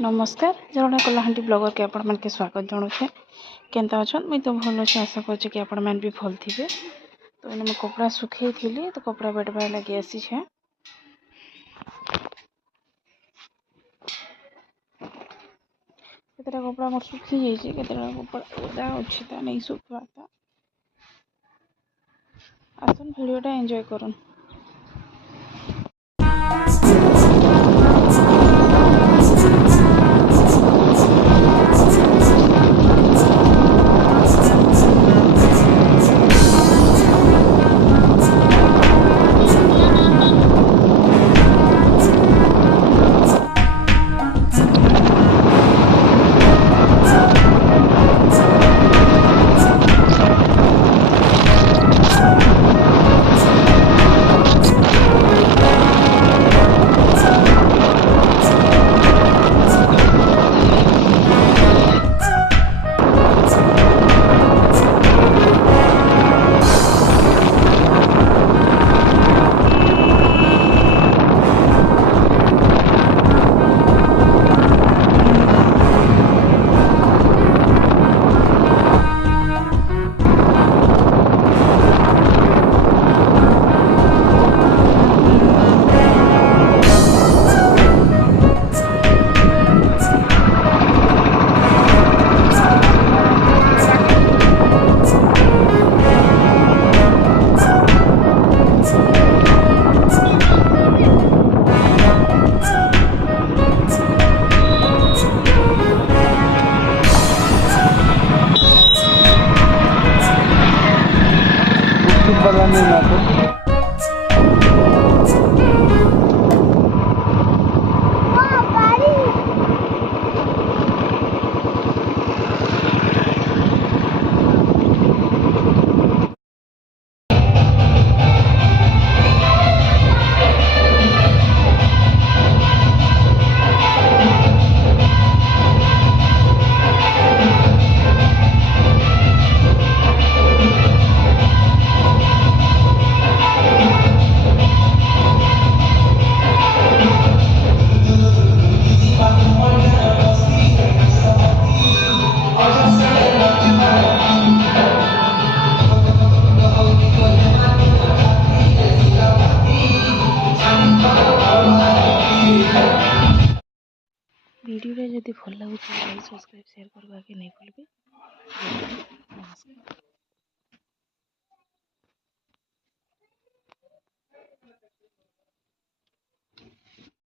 नमस्कार जरा कलाहांटी ब्लॉगर के आपण के स्वागत जनाऊे केन्ता अच्छा मुई तो भल अच्छे आशा कर कि आपण मैंने भी भल थे। तो इन्हें मैं कपड़ा सुखे थी तो कपड़ा बेटवा लगे आसी है। केतटा कपड़ा मोर सुखी जाइए केतटा कपड़ा ओदा अच्छी ता नहीं सुखा था। आसन भिडियोटा एंजॉय करन। वाला नहीं आता। वीडियो जदि भल लगे लाइक सब्सक्राइब शेयर करवा के नहीं भूलिए। नमस्कार।